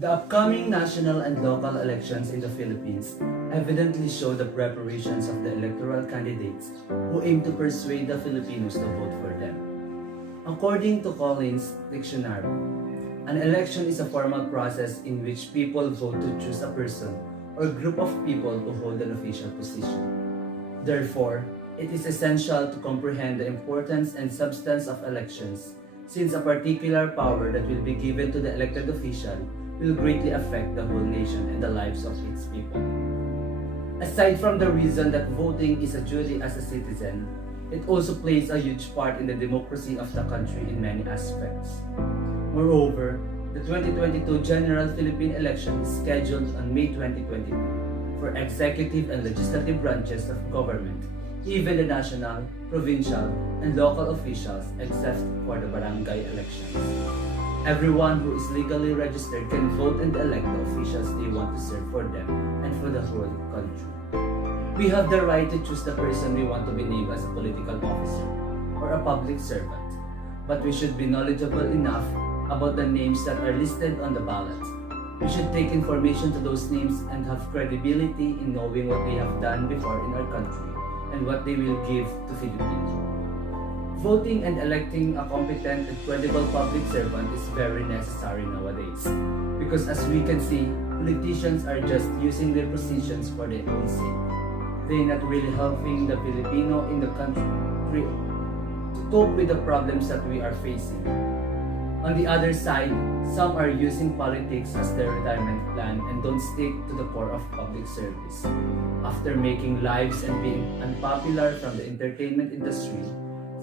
The upcoming national and local elections in the Philippines evidently show the preparations of the electoral candidates who aim to persuade the Filipinos to vote for them. According to Collins' dictionary, an election is a formal process in which people vote to choose a person or group of people to hold an official position. Therefore, it is essential to comprehend the importance and substance of elections, since a particular power that will be given to the elected official will greatly affect the whole nation and the lives of its people. Aside from the reason that voting is a duty as a citizen, it also plays a huge part in the democracy of the country in many aspects. Moreover, the 2022 General Philippine Election is scheduled on May 2022 for executive and legislative branches of government, even the national, provincial, and local officials except for the barangay elections. Everyone who is legally registered can vote and elect the officials they want to serve for them and for the whole country. We have the right to choose the person we want to be named as a political officer or a public servant, but we should be knowledgeable enough about the names that are listed on the ballot. We should take information to those names and have credibility in knowing what they have done before in our country and what they will give to Filipinos. Voting and electing a competent and credible public servant is very necessary nowadays, because as we can see, politicians are just using their positions for their own sake. They're not really helping the Filipino in the country to cope with the problems that we are facing. On the other side, some are using politics as their retirement plan and don't stick to the core of public service. After making lives and being unpopular from the entertainment industry,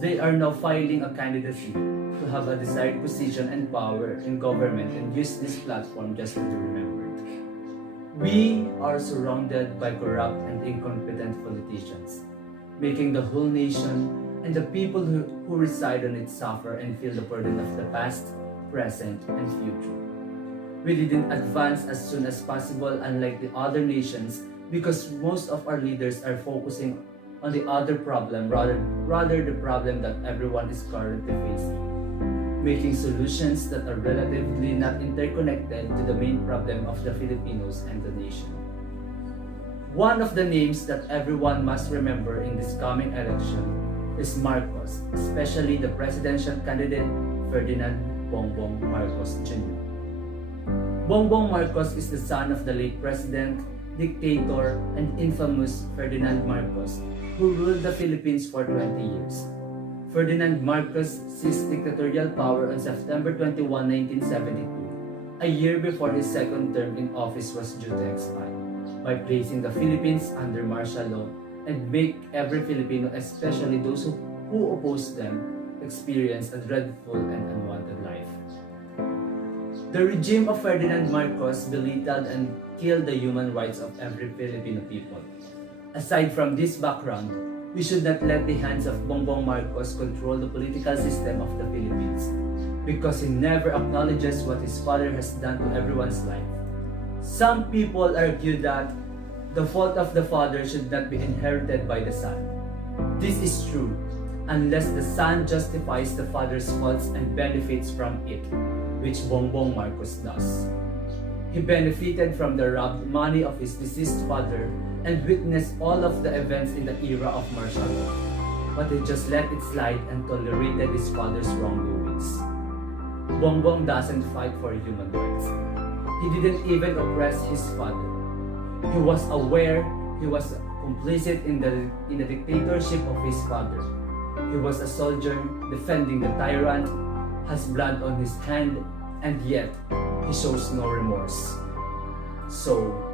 they are now filing a candidacy to have a desired position and power in government and use this platform just to be remembered. We are surrounded by corrupt and incompetent politicians, making the whole nation and the people who reside on it suffer and feel the burden of the past, present, and future. We didn't advance as soon as possible unlike the other nations because most of our leaders are focusing on the other problem rather the problem that everyone is currently facing, making solutions that are relatively not interconnected to the main problem of the Filipinos and the nation. One of the names that everyone must remember in this coming election is Marcos, especially the presidential candidate Ferdinand Bongbong Marcos Jr. Bongbong Marcos is the son of the late president, dictator, and infamous Ferdinand Marcos, who ruled the Philippines for 20 years. Ferdinand Marcos seized dictatorial power on September 21, 1972, a year before his second term in office was due to expire, by placing the Philippines under martial law and make every Filipino, especially those who oppose them, experience a dreadful and unwanted life. The regime of Ferdinand Marcos belittled and killed the human rights of every Filipino people. Aside from this background, we should not let the hands of Bongbong Marcos control the political system of the Philippines, because he never acknowledges what his father has done to everyone's life. Some people argue that the fault of the father should not be inherited by the son. This is true, unless the son justifies the father's faults and benefits from it, which Bongbong Marcos does. He benefited from the robbed money of his deceased father and witnessed all of the events in the era of martial law, but he just let it slide and tolerated his father's wrongdoings. Bongbong doesn't fight for human rights. He didn't even oppress his father. He was aware he was complicit in the dictatorship of his father. He was a soldier defending the tyrant, has blood on his hand, and yet he shows no remorse. So,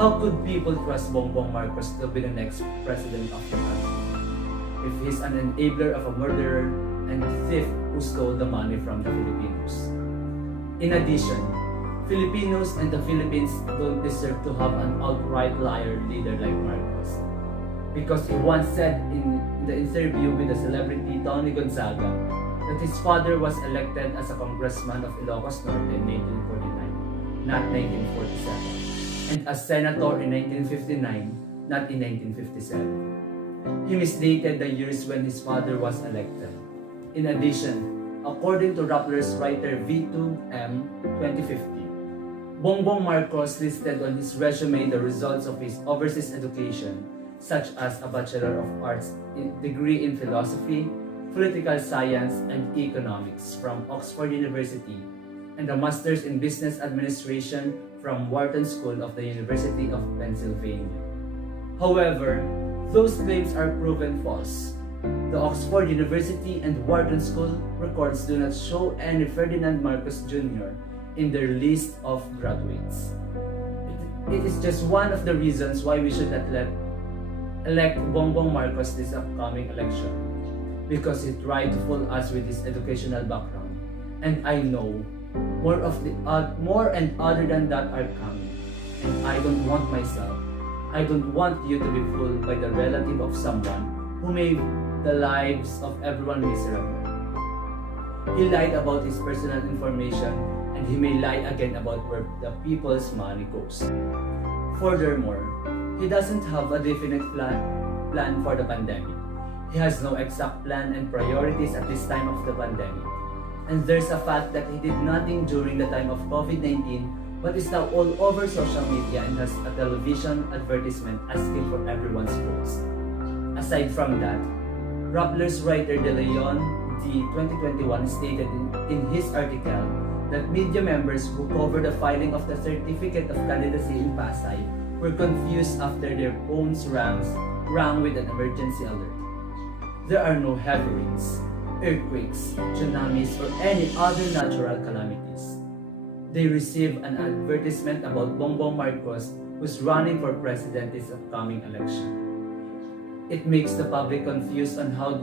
how could people trust Bongbong Marcos to be the next president of the country if he's an enabler of a murderer and a thief who stole the money from the Filipinos? In addition, Filipinos and the Philippines don't deserve to have an outright liar leader like Marcos, because he once said in the interview with the celebrity Tony Gonzaga that his father was elected as a congressman of Ilocos Norte in 1949, not 1947, and as senator in 1959, not in 1957. He misdated the years when his father was elected. In addition, according to Rappler's writer V2M 2050, Bongbong Marcos listed on his resume the results of his overseas education, such as a Bachelor of Arts degree in Philosophy, Political Science, and Economics from Oxford University, and a Master's in Business Administration from Wharton School of the University of Pennsylvania. However, those claims are proven false. The Oxford University and Wharton School records do not show any Ferdinand Marcos Jr. in their list of graduates. It is just one of the reasons why we should not elect Bongbong Marcos this upcoming election, because he tried to fool us with his educational background. And I know more and other than that are coming. And I don't want you to be fooled by the relative of someone who made the lives of everyone miserable. He lied about his personal information, and he may lie again about where the people's money goes. Furthermore, he doesn't have a definite plan for the pandemic. He has no exact plan and priorities at this time of the pandemic. And there's a fact that he did nothing during the time of COVID-19, but is now all over social media and has a television advertisement asking for everyone's votes. Aside from that, Rappler's writer De Leon, D. 2021 stated in his article that media members who covered the filing of the certificate of candidacy in Pasay were confused after their phones rang with an emergency alert. There are no heavy rains, earthquakes, tsunamis, or any other natural calamities. They received an advertisement about Bongbong Marcos, who's running for president this upcoming election. It makes the public confused on how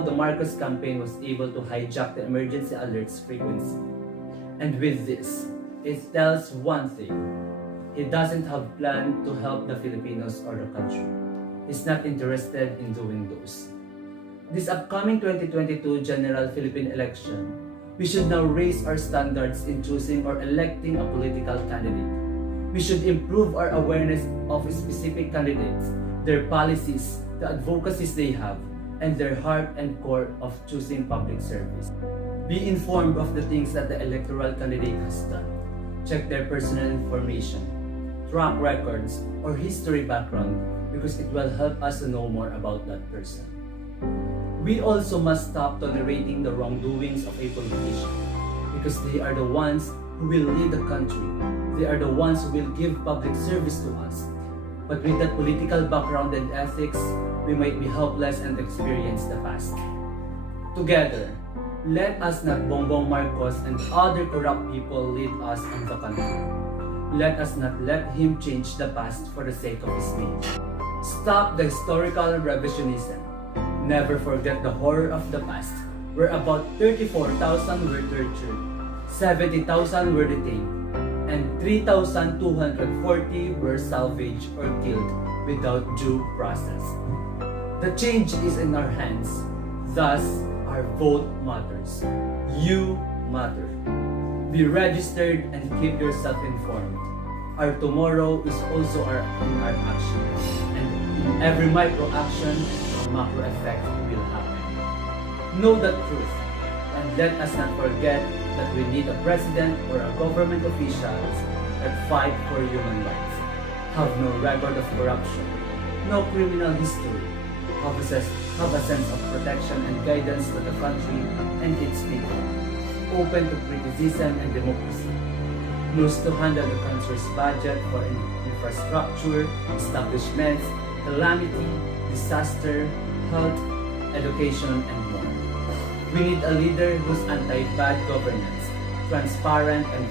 the Marcos campaign was able to hijack the emergency alerts frequency. And with this, it tells one thing: he doesn't have a plan to help the Filipinos or the country. He's not interested in doing those. This upcoming 2022 General Philippine election, we should now raise our standards in choosing or electing a political candidate. We should improve our awareness of specific candidates, their policies, the advocacies they have, and their heart and core of choosing public service. Be informed of the things that the electoral candidate has done. Check their personal information, track records, or history background, because it will help us to know more about that person. We also must stop tolerating the wrongdoings of a politician, because they are the ones who will lead the country. They are the ones who will give public service to us. But with that political background and ethics, we might be helpless and experience the past. Together, let us not Bongbong Marcos and other corrupt people lead us in the country. Let us not let him change the past for the sake of his name. Stop the historical revisionism. Never forget the horror of the past, where about 34,000 were tortured, 70,000 were detained, and 3,240 were salvaged or killed without due process. The change is in our hands, thus our vote matters. You matter. Be registered and keep yourself informed. Our tomorrow is also in our action, and in every micro action, a macro effect will happen. Know the truth, and let us not forget that we need a president or a government officials that fight for human rights, have no record of corruption, no criminal history, have a sense of protection and guidance to the country and its people, open to criticism and democracy, knows to handle the country's budget for infrastructure, establishments, calamity, disaster, health, education, and more. We need a leader who's anti-bad governance, transparent and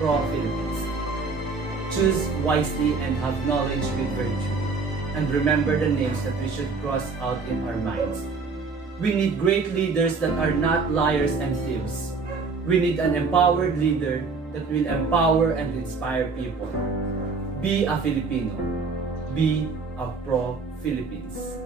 pro-Philippines. Choose wisely and have knowledge with virtue. And remember the names that we should cross out in our minds. We need great leaders that are not liars and thieves. We need an empowered leader that will empower and inspire people. Be a Filipino. Be a pro-Philippines.